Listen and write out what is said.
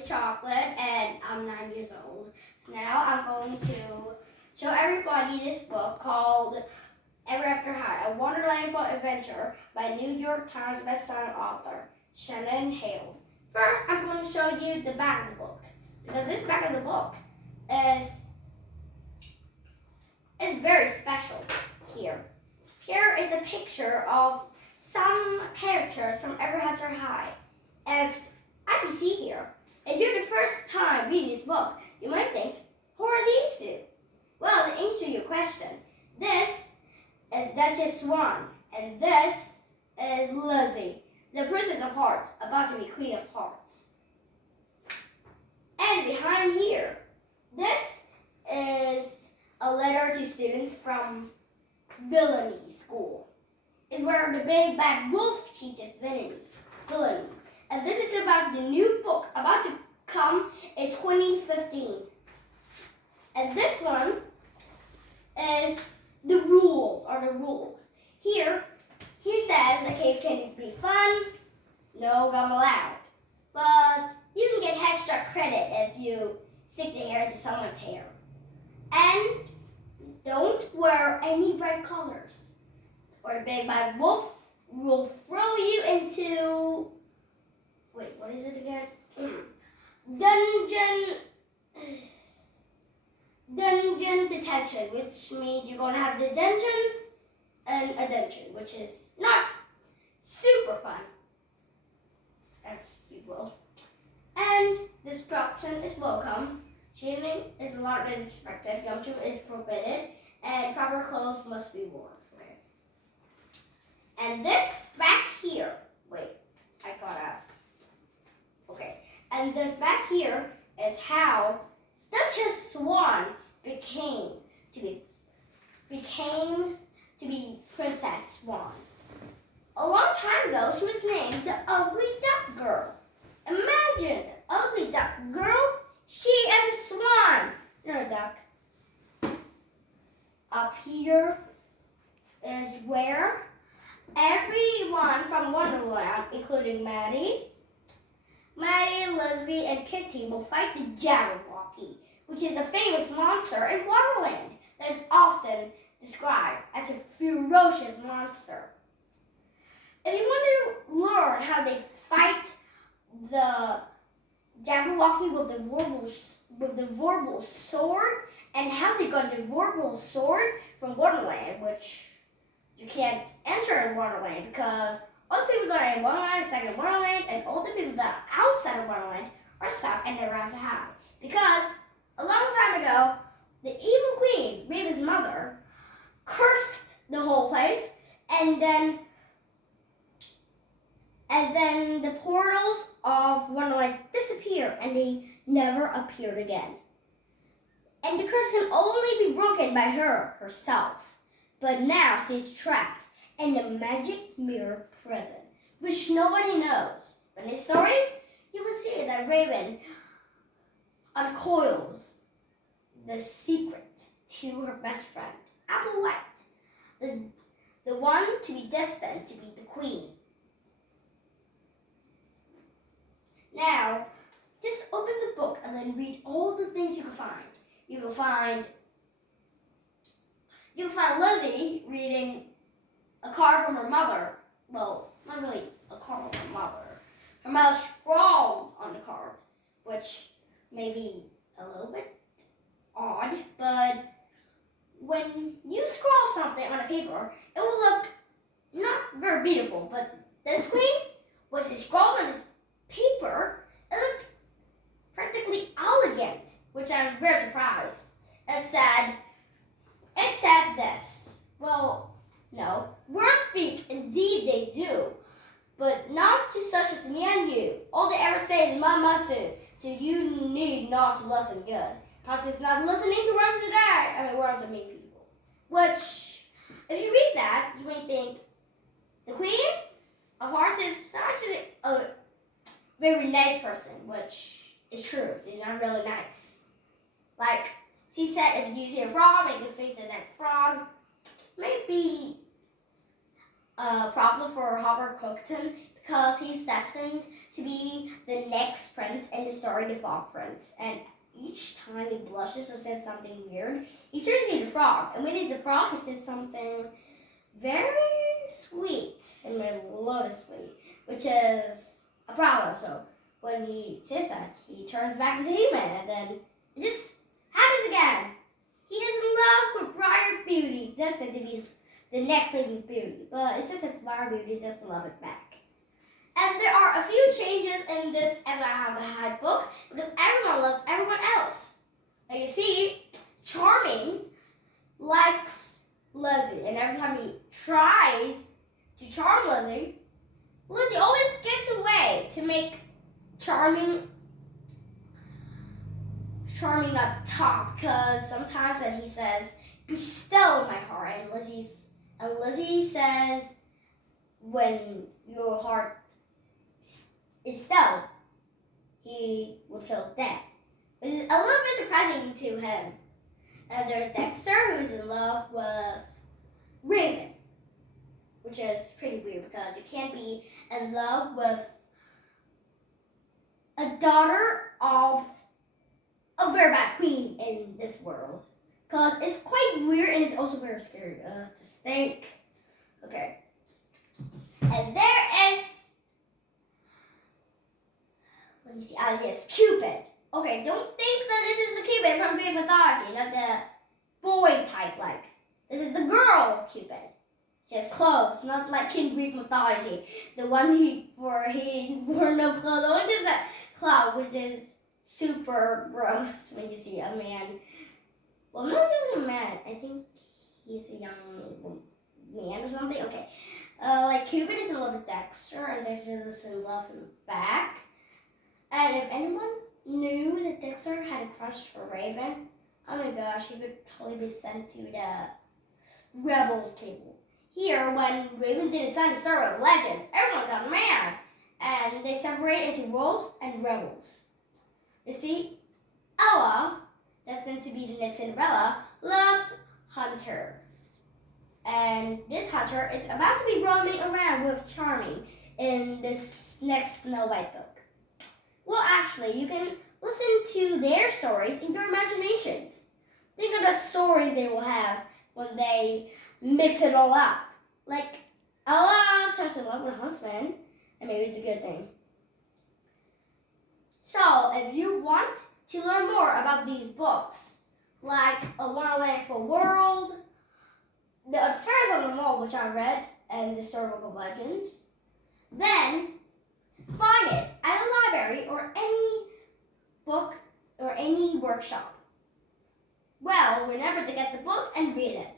is Chocolate, and I'm 9 years old. Now I'm going to show everybody this book called Ever After High, a wonderlandful adventure by New York Times bestselling author Shannon Hale. First, I'm going to show you the back of the book, because this back of the book is very special here. Here is a picture of some characters from Ever After High. As you see here, if you're the first time reading this book, you might think, who are these two? Well, to answer your question, this is Duchess Swan, and this is Lizzie, the Princess of Hearts, about to be Queen of Hearts. And behind here, this is a letter to students from Villainy School. It's where the big bad wolf teaches villainy. And this is about the new book about to come in 2015. And this one is the rules. Here, he says the cave can be fun, no gum allowed. But you can get head start credit if you stick the hair to someone's hair. And don't wear any bright colors, or the big bad wolf will throw you into, wait, what is it again? Dungeon detention, which means you're going to have detention and a dungeon, which is not super fun, as you will. And destruction is welcome. Cheating is a lot than expected. Gumshoe is forbidden, and proper clothes must be worn. Okay. And this back here, wait, I got out. Okay. And this back here is how Duchess Swan became to be Princess Swan. A long time ago, she was named the Ugly Duck Girl. Imagine, Ugly Duck Girl. She is a swan, not a duck. Up here is where everyone from Wonderland, including Maddie, Lizzie, and Kitty, will fight the Jabberwocky, which is a famous monster in Wonderland that is often described as a ferocious monster. If you want to learn how they fight the Jabberwocky with the Vorpal sword, and how they got the Vorpal sword from Wonderland, which you can't enter in Wonderland because all the people that are in Wonderland are stuck in Wonderland, and all the people that are outside of Wonderland are stuck and never have to hide. Because a long time ago, the evil queen, Raven's mother, cursed the whole place, and then the portals of Wonderland disappeared, and they never appeared again. And the curse can only be broken by herself. But now she's trapped in the magic mirror prison, which nobody knows. But in this story, you will see that Raven uncoils the secret to her best friend, Apple White, the one to be destined to be the queen. Now, just open the book and then read all the things you can find. You can find Lizzie reading a card from her mother. Well, not really a card from her mother. Her mother scrawled on the card, which may be a little bit odd, but when you scrawl something on a paper, it will look not very beautiful, but this queen, when she scrawled on this paper, it looked practically elegant, which I'm very surprised. It said this. Well, no, words speak, indeed they do, but not to such as me and you. All they ever say is mama food, so you need not to listen good. Practice not listening to words today. Words of mean people. Which, if you read that, you may think the Queen of Hearts is actually a very nice person, which is true. She's not really nice. Like, she said if you see a frog, make a face of that frog. Maybe a problem for Hopper Cookton because he's destined to be the next ex-prince in the story, The Frog Prince. And each time he blushes or says something weird, he turns into a frog. And when he's a frog, he says something very sweet and a lot of sweet, which is a problem. So when he says that, he turns back into human, and then it just happens again. He is in love with Briar Beauty, destined to be the next Sleeping Beauty, but it's just that Briar Beauty doesn't love it back. And there are a few changes in this As I Have the Hyde book because everyone loves everyone else. Now you see, Charming likes Lizzie, and every time he tries to charm Lizzie, Lizzie always gets away to make Charming not talk, because sometimes that he says, "Be still, my heart," and Lizzie says, when your heart is still, he would feel dead. Which is a little bit surprising to him. And there's Dexter, who's in love with Raven, which is pretty weird because you can't be in love with a daughter of a very bad queen in this world. Because it's quite weird and it's also very scary. Just think. Okay. And there is, let me see, yes, Cupid. Okay, don't think that this is the Cupid from Greek mythology, not the boy type like. This is the girl Cupid. She has clothes, not like in Greek mythology. The one he wore no clothes, only just a cloud, which is super gross when you see a man. Well, not even a man. I think he's a young man or something. Okay. Like Cupid is in love with Dexter, and Dexter is in love in the back. And if anyone knew that Dexter had a crush for Raven, oh my gosh, he would totally be sent to the Rebels cable. Here, when Raven didn't sign the Star of Legends, everyone got mad, and they separated into Wolves and Rebels. You see, Ella, destined to be the next Cinderella, loved Hunter. And this Hunter is about to be roaming around with Charming in this next Snow White book. Well, actually, you can listen to their stories in your imaginations. Think of the stories they will have when they mix it all up. Like, Ella starts in love with a huntsman, and maybe it's a good thing. So, if you want to learn more about these books, like A Wonderlandiful World, the Affairs of them All, which I read, and the Story Book of Legends, then find it at a library or any book or any workshop. Well, remember to get the book and read it.